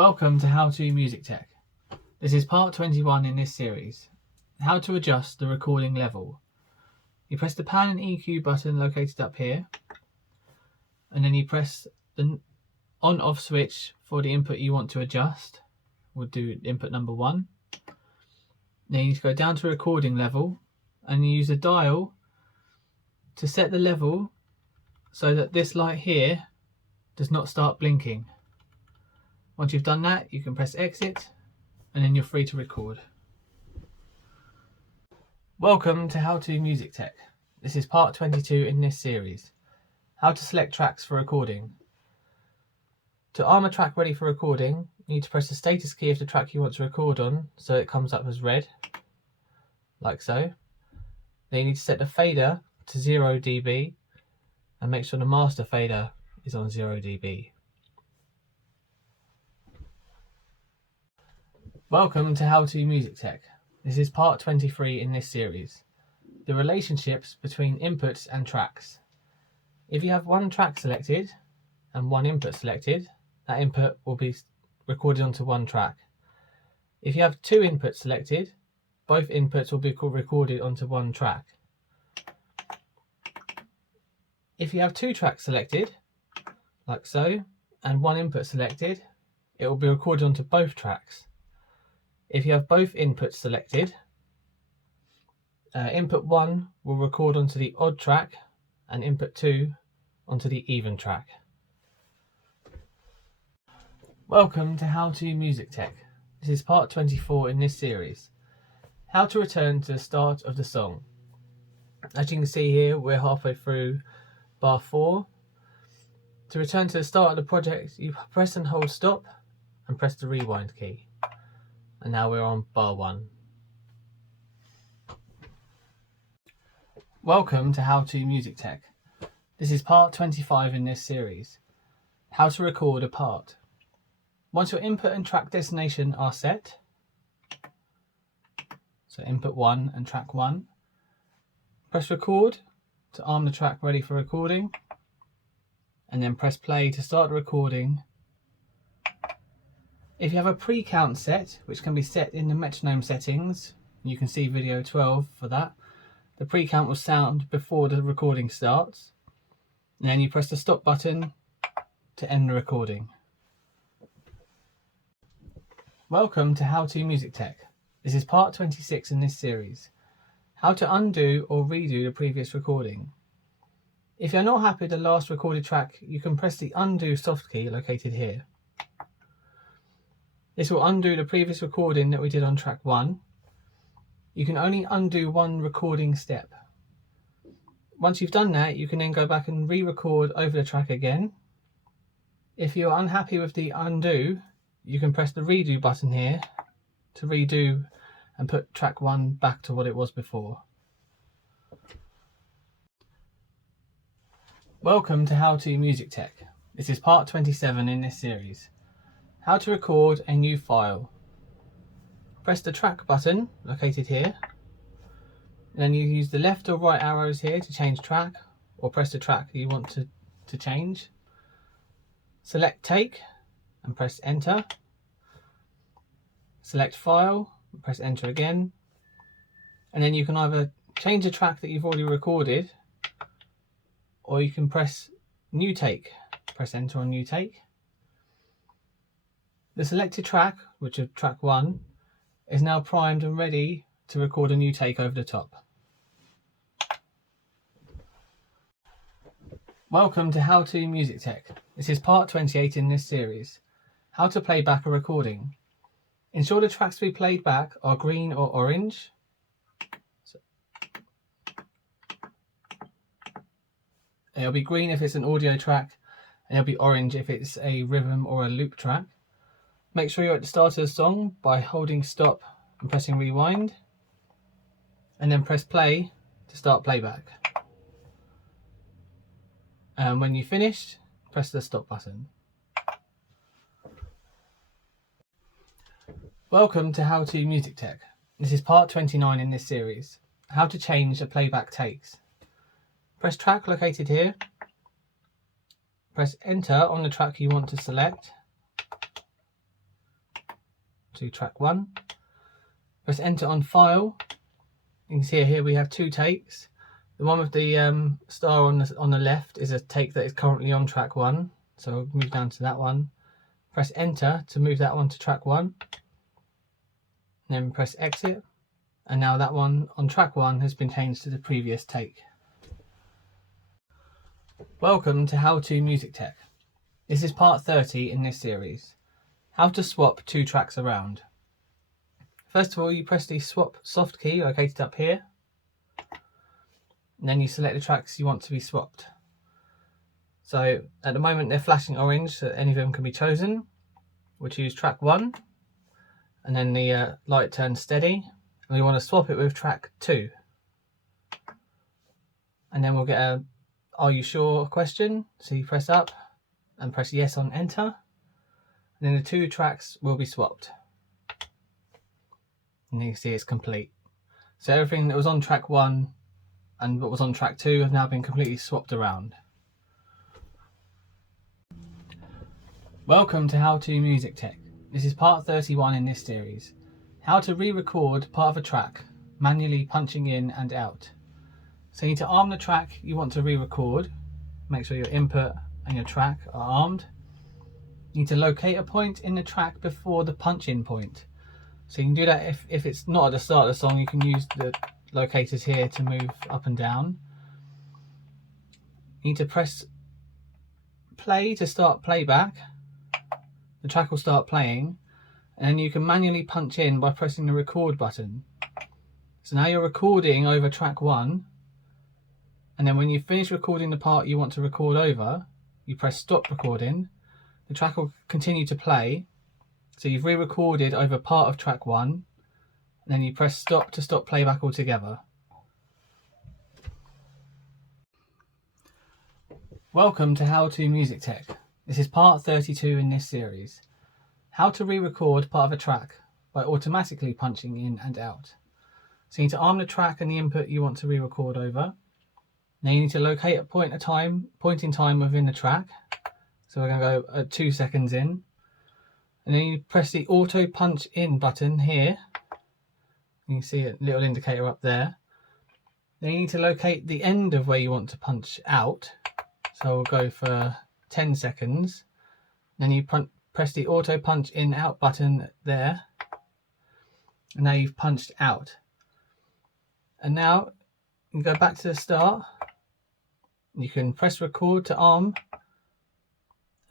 Welcome to How to Music Tech. This is part 21 in this series. How to adjust the recording level. You press the pan and EQ button located up here, and then you press the on-off switch for the input you want to adjust. We'll do input number 1. Then you need to go down to recording level and you use the dial to set the level so that this light here does not start blinking. Once you've done that, you can press exit and then you're free to record. Welcome to How to Music Tech. This is part 22 in this series. How to select tracks for recording. To arm a track ready for recording, you need to press the status key of the track you want to record on so it comes up as red, like so. Then you need to set the fader to 0 dB and make sure the master fader is on 0 dB. Welcome to How to Music Tech. This is part 23 in this series. The relationships between inputs and tracks. If you have one track selected and one input selected, that input will be recorded onto one track. If you have two inputs selected, both inputs will be recorded onto one track. If you have two tracks selected, like so, and one input selected, it will be recorded onto both tracks. If you have both inputs selected, input 1 will record onto the odd track and input 2 onto the even track. Welcome to How to Music Tech. This is part 24 in this series. How to return to the start of the song. As you can see here, we're halfway through bar 4. To return to the start of the project, you press and hold stop and press the rewind key. And now we're on bar 1. Welcome to How to Music Tech. This is part 25 in this series. How to record a part. Once your input and track destination are set, so input 1 and track 1, press record to arm the track ready for recording, and then press play to start the recording. If you have a pre-count set, which can be set in the metronome settings, you can see video 12 for that, the pre-count will sound before the recording starts, and then you press the stop button to end the recording. Welcome to How to Music Tech. This is part 26 in this series. How to undo or redo the previous recording. If you're not happy with the last recorded track, you can press the undo soft key located here. This will undo the previous recording that we did on track 1. You can only undo one recording step. Once you've done that, you can then go back and re-record over the track again. If you're unhappy with the undo, you can press the redo button here to redo and put track 1 back to what it was before. Welcome to How to Music Tech. This is part 27 in this series. How to record a new file. Press the track button located here, and then you use the left or right arrows here to change track, or press the track you want to change. Select take and press enter. Select file and press enter again, and then you can either change the track that you've already recorded, or you can press new take. Press enter on new take. The selected track, which is track 1, is now primed and ready to record a new take over the top. Welcome to How to Music Tech. This is part 28 in this series. How to play back a recording. Ensure the tracks to be played back are green or orange. It'll be green if it's an audio track, and it'll be orange if it's a rhythm or a loop track. Make sure you're at the start of the song by holding stop and pressing rewind, and then press play to start playback. And when you've finished, press the stop button. Welcome to How to Music Tech. This is part 29 in this series. How to change the playback takes. Press track located here. Press enter on the track you want to select. to track 1. Press enter on file. You can see here we have 2 takes. The one with the star on the left is a take that is currently on track 1. So I'll move down to that one. Press enter to move that one to track 1. Then press exit. And now that one on track 1 has been changed to the previous take. Welcome to How To Music Tech. This is part 30 in this series. How to swap 2 tracks around. First of all, you press the swap soft key located up here. And then you select the tracks you want to be swapped. So at the moment they're flashing orange, so any of them can be chosen. We'll choose track 1. And then the light turns steady. And we want to swap it with track 2. And then we'll get a "Are you sure?" question. So you press up and press yes on enter. And then the 2 tracks will be swapped. And you can see it's complete. So everything that was on track 1 and what was on track 2 have now been completely swapped around. Welcome to How To Music Tech. This is part 31 in this series. How to re-record part of a track, manually punching in and out. So you need to arm the track you want to re-record. Make sure your input and your track are armed. You need to locate a point in the track before the punch-in point. So you can do that if it's not at the start of the song, you can use the locators here to move up and down. You need to press play to start playback. The track will start playing, and then you can manually punch in by pressing the record button. So now you're recording over track 1, and then when you finish recording the part you want to record over, you press stop recording. The track will continue to play. So you've re-recorded over part of track 1, and then you press stop to stop playback altogether. Welcome to How To Music Tech. This is part 32 in this series. How to re-record part of a track by automatically punching in and out. So you need to arm the track and the input you want to re-record over. Now you need to locate a point in time within the track. So we're going to go at 2 seconds in. And then you press the auto punch in button here. You can see a little indicator up there. Then you need to locate the end of where you want to punch out. So we'll go for 10 seconds. Then you press the auto punch in out button there. And now you've punched out. And now you can go back to the start. You can press record to arm.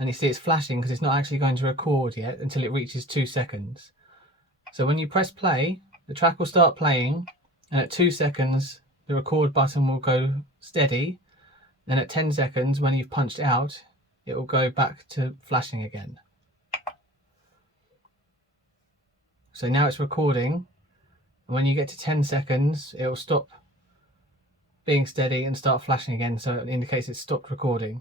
And you see it's flashing because it's not actually going to record yet until it reaches 2 seconds. So when you press play, the track will start playing, and at 2 seconds the record button will go steady. Then at 10 seconds, when you've punched out, it will go back to flashing again. So now it's recording, and when you get to 10 seconds it will stop being steady and start flashing again, so it indicates it's stopped recording.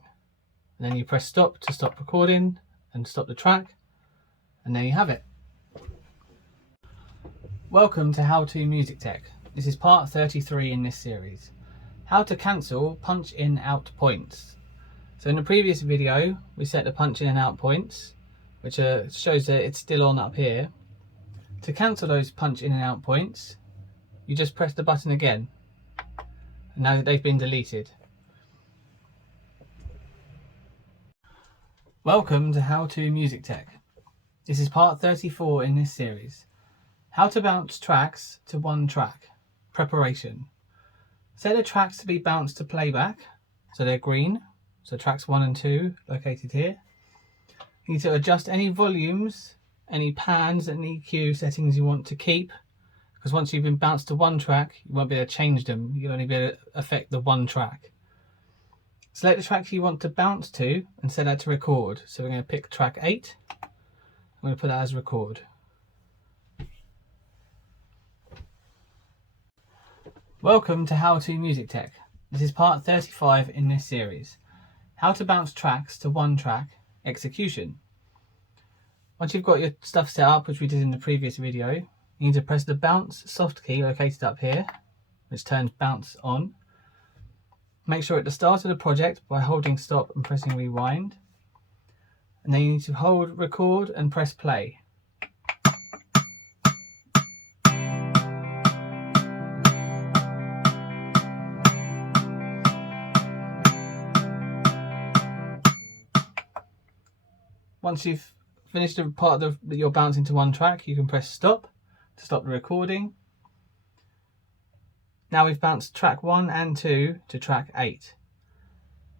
And then you press stop to stop recording and stop the track, and there you have it. Welcome to How To Music Tech. This is part 33 in this series. How to cancel punch in out points. So in the previous video we set the punch in and out points, which shows that it's still on up here. To cancel those punch in and out points, you just press the button again, and now they've been deleted. Welcome to How To Music Tech. This is part 34 in this series. How to bounce tracks to one track. Preparation. Set the tracks to be bounced to playback, so they're green. So tracks 1 and 2 located here. You need to adjust any volumes, any pans and EQ settings you want to keep, because once you've been bounced to one track, you won't be able to change them. You'll only be able to affect the one track. Select the track you want to bounce to and set that to record. So we're going to pick track 8. I'm going to put that as record. Welcome to How To Music Tech. This is part 35 in this series. How to bounce tracks to one track, execution. Once you've got your stuff set up, which we did in the previous video, you need to press the bounce soft key located up here, which turns bounce on. Make sure at the start of the project by holding stop and pressing rewind. And then you need to hold record and press play. Once you've finished the part that you're bouncing to one track, you can press stop to stop the recording. Now we've bounced track 1 and 2 to track 8.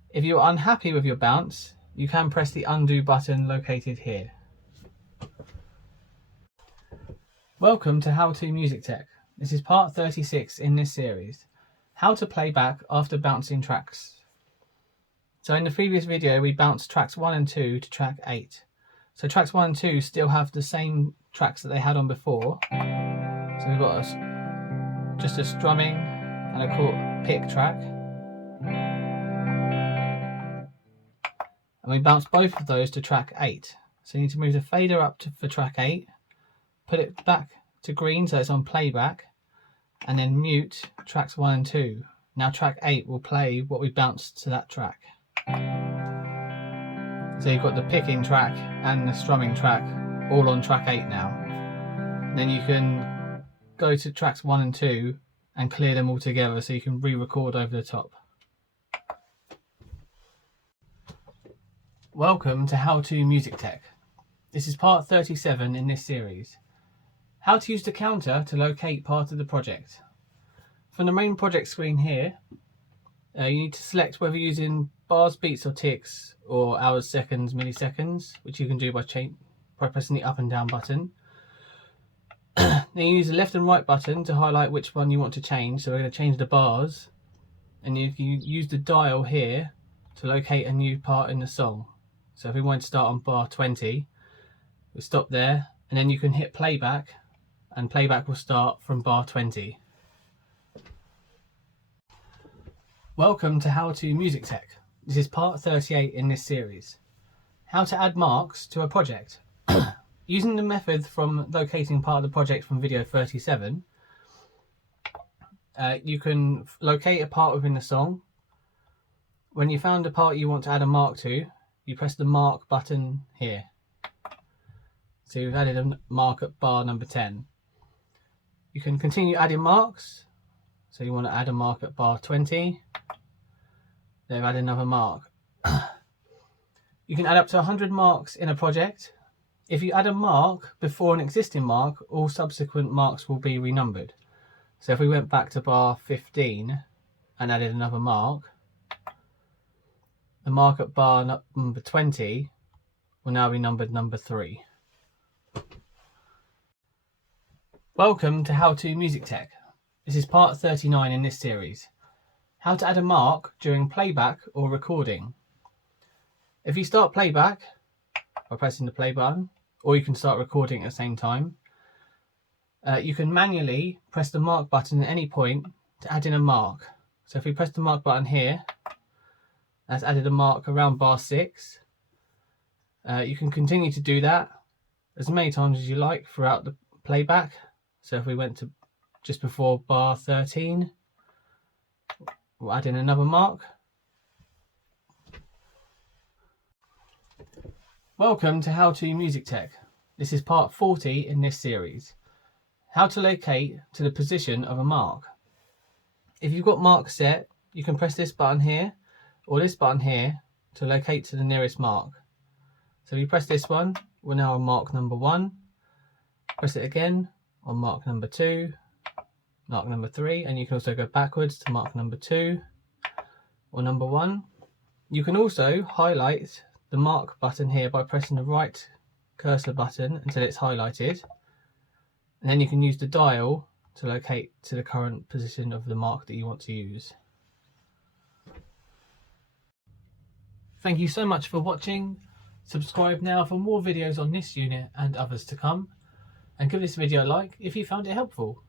If you're unhappy with your bounce, you can press the undo button located here. Welcome to How To Music Tech. This is part 36 in this series. How to play back after bouncing tracks. So in the previous video we bounced tracks 1 and 2 to track 8. So tracks 1 and 2 still have the same tracks that they had on before. So we've got just a strumming and a pick track. And we bounced both of those to track 8. So you need to move the fader up for track 8, put it back to green so it's on playback, and then mute tracks 1 and 2. Now track 8 will play what we bounced to that track. So you've got the picking track and the strumming track all on track 8 now. And then you can go to tracks 1 and 2 and clear them all together so you can re-record over the top. Welcome to How To Music Tech. This is part 37 in this series. How to use the counter to locate part of the project. From the main project screen here, you need to select whether you're using bars, beats or ticks, or hours, seconds, milliseconds, which you can do by pressing the up and down button. Then you use the left and right button to highlight which one you want to change. So we're going to change the bars, and you use the dial here to locate a new part in the song. So if we want to start on bar 20, we stop there, and then you can hit playback, and playback will start from bar 20. Welcome to How To Music Tech. This is part 38 in this series. How to add marks to a project. Using the method from locating part of the project from video 37, you can locate a part within the song. When you found the part you want to add a mark to, you press the mark button here. So you've added a mark at bar number 10. You can continue adding marks. So you want to add a mark at bar 20. They've added another mark. You can add up to 100 marks in a project. If you add a mark before an existing mark, all subsequent marks will be renumbered. So if we went back to bar 15 and added another mark, the mark at bar number 20 will now be numbered number 3. Welcome to How To Music Tech. This is part 39 in this series. How to add a mark during playback or recording. If you start playback by pressing the play button, or you can start recording at the same time, you can manually press the mark button at any point to add in a mark. So if we press the mark button here, that's added a mark around bar 6. You can continue to do that as many times as you like throughout the playback. So if we went to just before bar 13, we'll add in another mark. Welcome to How To Music Tech. This is part 40 in this series. How to locate to the position of a mark. If you've got marks set, you can press this button here or this button here to locate to the nearest mark. So if you press this one, we're now on mark number 1. Press it again on mark number 2, mark number 3, and you can also go backwards to mark number 2 or number 1. You can also highlight the mark button here by pressing the right cursor button until it's highlighted, and then you can use the dial to locate to the current position of the mark that you want to use. Thank you so much for watching. Subscribe now for more videos on this unit and others to come, and give this video a like if you found it helpful.